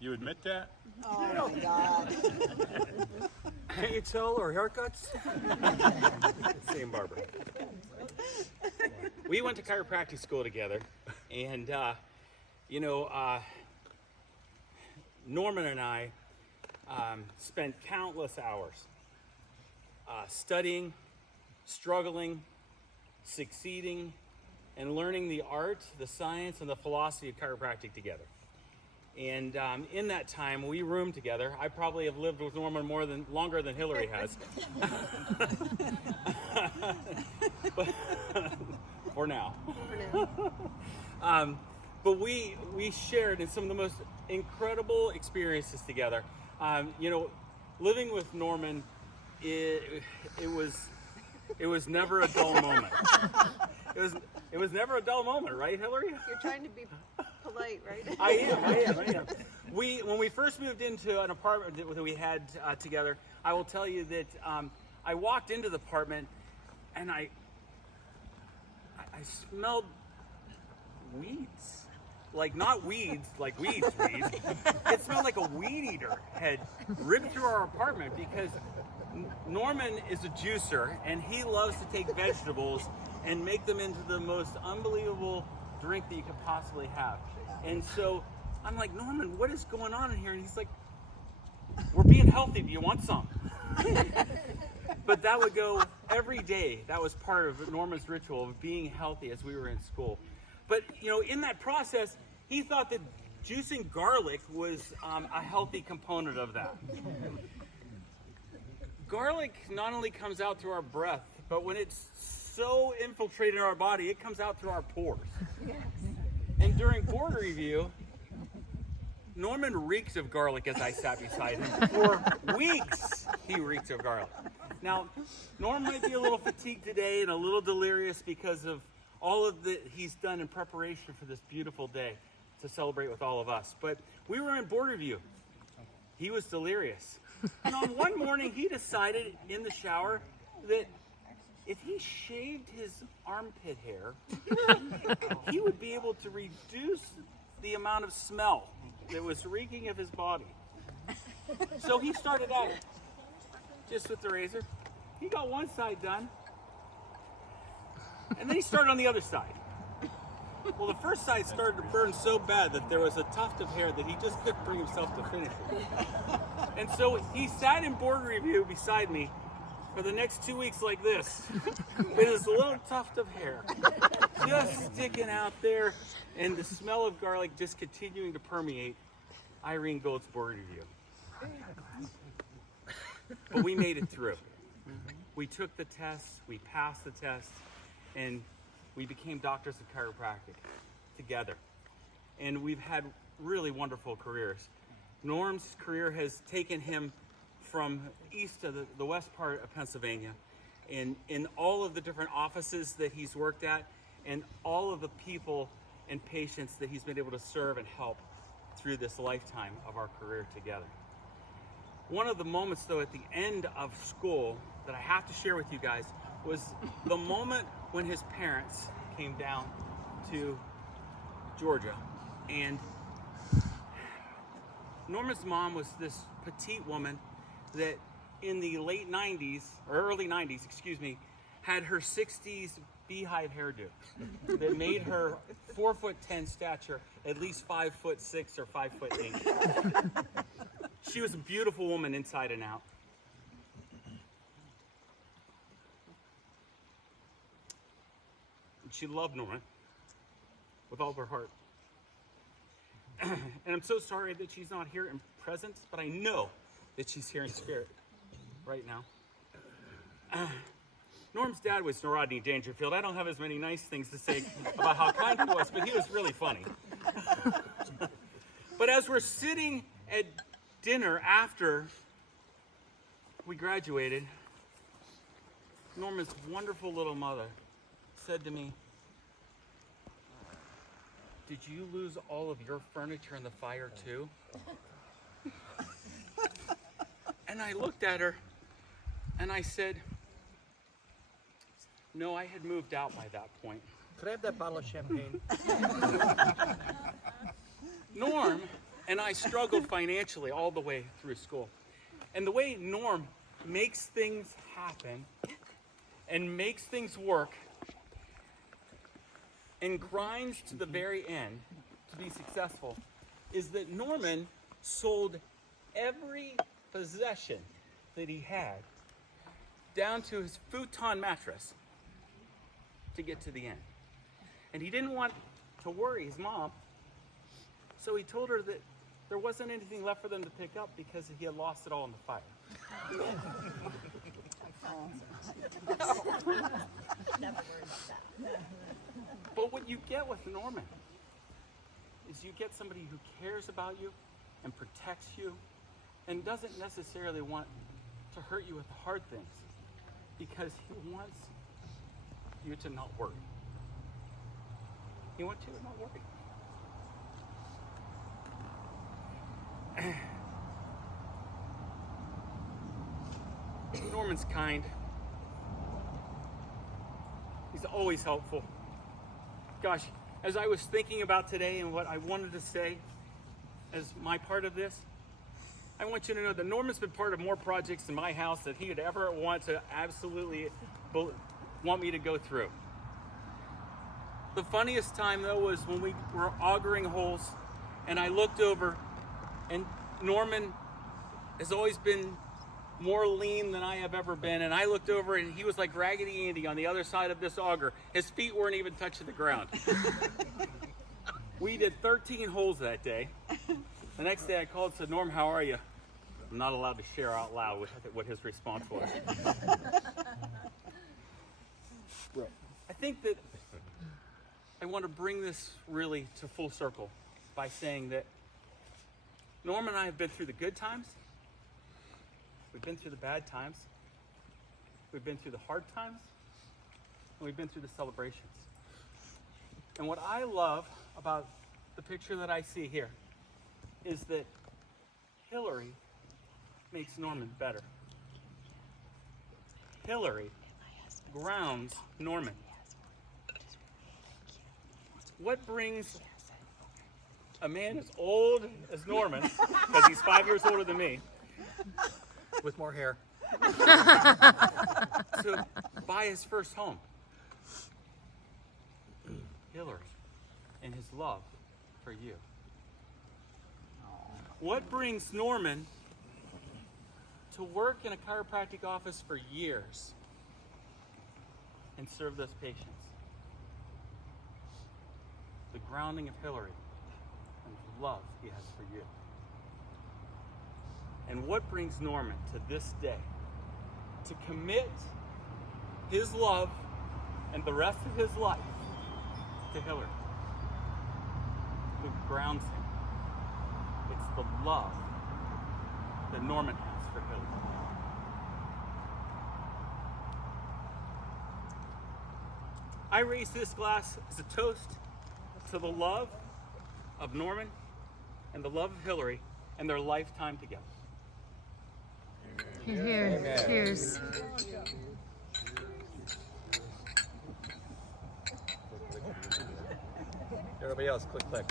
You admit that? Oh my God. Can't you tell our haircuts? Same barber. We went to chiropractic school together, and Norman and I spent countless hours studying, struggling, succeeding, and learning the art, the science, and the philosophy of chiropractic together. And in that time, we roomed together. I probably have lived with Norman longer than Hillary has. But, for now. But we shared in some of the most incredible experiences together. Living with Norman, it was never a dull moment. It was never a dull moment, right, Hillary? You're trying to be polite, right? I am. When we first moved into an apartment that we had together, I will tell you that I walked into the apartment and I smelled weeds. Like, not weeds, like weeds. It smelled like a weed eater had ripped through our apartment, because Norman is a juicer and he loves to take vegetables and make them into the most unbelievable drink that you could possibly have. And so I'm like, Norman, what is going on in here? And he's like, we're being healthy. Do you want some? But that would go every day. That was part of Norman's ritual of being healthy as we were in school. But, in that process, he thought that juicing garlic was a healthy component of that. Garlic not only comes out through our breath, but when it's so infiltrated in our body, it comes out through our pores. Yes. And during board review, Norman reeked of garlic as I sat beside him. For weeks, he reeked of garlic. Now, Norm might be a little fatigued today and a little delirious because of all of that he's done in preparation for this beautiful day to celebrate with all of us. But we were in board review. He was delirious. And on one morning, he decided in the shower that if he shaved his armpit hair, he would be able to reduce the amount of smell that was reeking of his body. So he started at it, just with the razor. He got one side done, and then he started on the other side. Well, the first side started to burn so bad that there was a tuft of hair that he just couldn't bring himself to finish it. And so he sat in board review beside me for the next 2 weeks like this, with his little tuft of hair just sticking out there, and the smell of garlic just continuing to permeate Irene Gold's board review. But we made it through. We took the test, we passed the test, and we became doctors of chiropractic together. And we've had really wonderful careers. Norm's career has taken him from east to the west part of Pennsylvania, in all of the different offices that he's worked at, and all of the people and patients that he's been able to serve and help through this lifetime of our career together. One of the moments, though, at the end of school that I have to share with you guys was the moment when his parents came down to Georgia. And Norma's mom was this petite woman that in the late 90s, or early 90s, had her 60s beehive hairdo that made her 4'10" stature, at least 5'6" or 5'8". She was a beautiful woman inside and out. She loved Norman with all of her heart. And I'm so sorry that she's not here in presence, but I know that she's here in spirit right now. Norm's dad was Rodney Dangerfield. I don't have as many nice things to say about how kind he was, but he was really funny. But as we're sitting at dinner after we graduated, Norman's wonderful little mother said to me, "Did you lose all of your furniture in the fire too?" And I looked at her and I said, "No, I had moved out by that point." Could I have that bottle of champagne? Norm and and I struggled financially all the way through school. And the way Norm makes things happen and makes things work and grinds to the very end to be successful is that Norman sold every possession that he had down to his futon mattress to get to the end. And he didn't want to worry his mom, so he told her that there wasn't anything left for them to pick up because he had lost it all in the fire. But what you get with Norman is you get somebody who cares about you and protects you and doesn't necessarily want to hurt you with the hard things because he wants you to not worry. He wants you to not worry. Norman's kind. He's always helpful. Gosh, as I was thinking about today and what I wanted to say as my part of this, I want you to know that Norman's been part of more projects in my house that he would ever want to absolutely want me to go through. The funniest time though was when we were augering holes and I looked over and Norman has always been more lean than I have ever been, and I looked over and he was like Raggedy Andy on the other side of this auger. His feet weren't even touching the ground. We did 13 holes that day. The next day I called and said, Norm, how are you? I'm not allowed to share out loud what his response was. I think that I want to bring this really to full circle by saying that Norm and I have been through the good times, we've been through the bad times, we've been through the hard times, and we've been through the celebrations. And what I love about the picture that I see here is that Hillary makes Norman better. Hillary grounds Norman. What brings a man as old as Norman, because he's 5 years older than me, with more hair, to buy his first home? Hillary and his love for you. What brings Norman to work in a chiropractic office for years and serve those patients? The grounding of Hillary and the love he has for you. And what brings Norman to this day to commit his love and the rest of his life to Hillary, who grounds him? It's the love that Norman has for Hillary. I raise this glass as a toast to the love of Norman and the love of Hillary and their lifetime together. Here, cheers. everybody else, click.